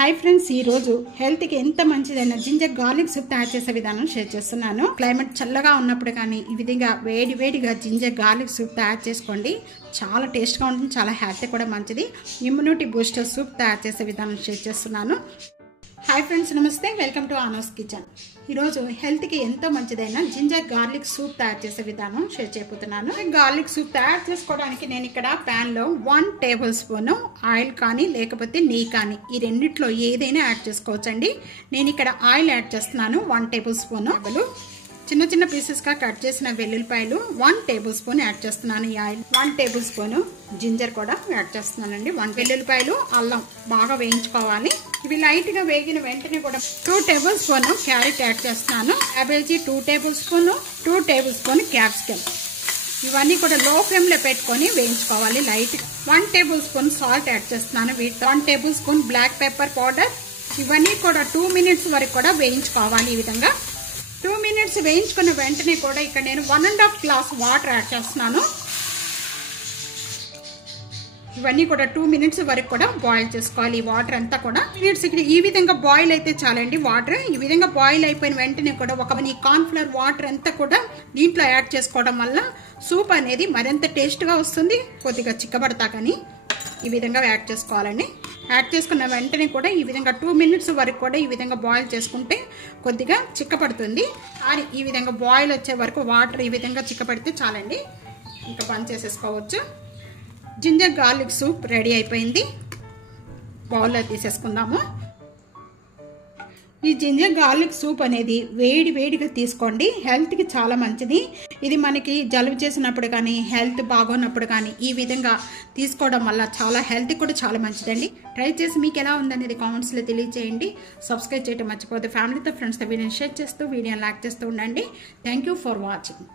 Hi friends health की एंत मंचिदैना ginger garlic soup तैयार చేసే విధానం షేర్ చేస్తున్నాను। క్లైమేట్ చల్లగా ఉన్నప్పుడు కానీ ఈ విధంగా వేడివేడిగా జింజర్ గార్లిక్ సూప్ తయారు చేసుకోండి। చాలా టేస్ట్ గా ఉంటుంది, చాలా హెల్త్ కూడా మంచిది। ఇమ్యూనిటీ బూస్టర్ సూప్ తయారు చేసే విధానం షేర్ చేస్తున్నాను। हाई फ्रेंड्स नमस्ते, वेलकम टू आनोस किचन। हेल्थ की एंतो मंचिदैना जिंजर गार्लिक सूप तैयार చేసే విధానం షేర్ చేయబోతున్నాను। గార్లిక్ సూప్ తయారు చేసుకోవడానికి నేను ఇక్కడ పాన్ లో 1 టేబుల్ స్పూన్ ఆయిల్ కానీ లేకపోతే నెయ్యి కానీ ఈ రెండిట్లో ఏదైనా యాడ్ చేసుకోవచ్చండి। నేను ఇక్కడ ఆయిల్ యాడ్ చేస్తున్నాను 1 టేబుల్ స్పూన్। చిన్న చిన్న పీసెస్ గా కట్ చేసిన వెల్లుల్లిపాయలు 1 టేబుల్ స్పూన్ యాడ్ చేస్తున్నాను। ఈ ఆయిల్ 1 టేబుల్ స్పూన్ జింజర్ కూడా యాడ్ చేస్తున్నానండి। 1 వెల్లుల్లిపాయలు అల్లం బాగా వేయించుకోవాలి। ఇవి లైట్ గా వేగిన వెంటనే కూడా 2 టేబుల్ స్పూన్ క్యారెట్ యాడ్ చేస్తున్నాను। Cabbage 2 tablespoon, 2 tablespoon capsicum ఇవన్నీ కూడా లో ఫ్లేమ్ లో పెట్టుకొని వేయించుకోవాలి light. 1 tablespoon salt add చేస్తున్నాను। 1 tablespoon black pepper powder ఇవన్నీ కూడా 2 మినిట్స్ వరకు కూడా వేయించుకోవాలి। ఈ విధంగా 2 మినిట్స్ వేయించుకున్న వెంటనే కూడా ఇక్కడ నేను 1.5 గ్లాస్ వాటర్ యాడ్ చేస్తున్నాను। ఇవన్నీ కూడా 2 మినిట్స్ వరకు కూడా బాయిల్ చేసుకోవాలి। ఈ వాటర్ అంతా కూడా మినిట్స్ ఇక్కడ ఈ విధంగా బాయిల్ అయితే చాలండి। వాటర్ ఈ విధంగా బాయిల్ అయిపోయిన వెంటనే కూడా ఒక కార్న్ ఫ్లోర్ వాటర్ అంతా కూడా దీంట్లో యాడ్ చేసుకోవడం వల్ల సూప్ అనేది మరింత టేస్ట్ గా వస్తుంది, కొద్దిగా చిక్కబడతా కానీ ఈ విధంగా యాడ్ చేసుకోవాలండి। యాడ్ చేసుకున్న వెంటనే కూడా ఈ విధంగా 2 మినిట్స్ వరకు కూడా ఈ విధంగా బాయిల్ చేసుకుంటే కొద్దిగా చిక్కపడుతుంది। కానీ ఈ విధంగా బాయిల్ వచ్చే వరకు వాటర్ ఈ విధంగా చిక్కపడితే చాలండి, ఇంకా బంద్ చేసేసుకోవచ్చు। జింజర్ గార్లిక్ సూప్ రెడీ అయిపోయింది, బౌల్లో తీసేసుకుందాము। ఈ జింజర్ గార్లిక్ సూప్ అనేది వేడిగా తీసుకోండి, హెల్త్ కి చాలా మంచిది। ఇది మనకి జలుబు చేసినప్పుడు కానీ హెల్త్ బాగోనప్పుడు కానీ ఈ విధంగా తీసుకోవడం వల్ల చాలా హెల్త్ కూడా చాలా మంచిదండి। ట్రై చేసి మీకు ఎలా ఉందనేది కామెంట్స్ లో తెలియజేయండి। సబ్స్క్రైబ్ చేయడం మర్చిపోవద్దు। ఫ్యామిలీతో ఫ్రెండ్స్తో వీడియోని షేర్ చేస్తూ వీడియోని లైక్ చేస్తూ ఉండండి। Thank you for watching.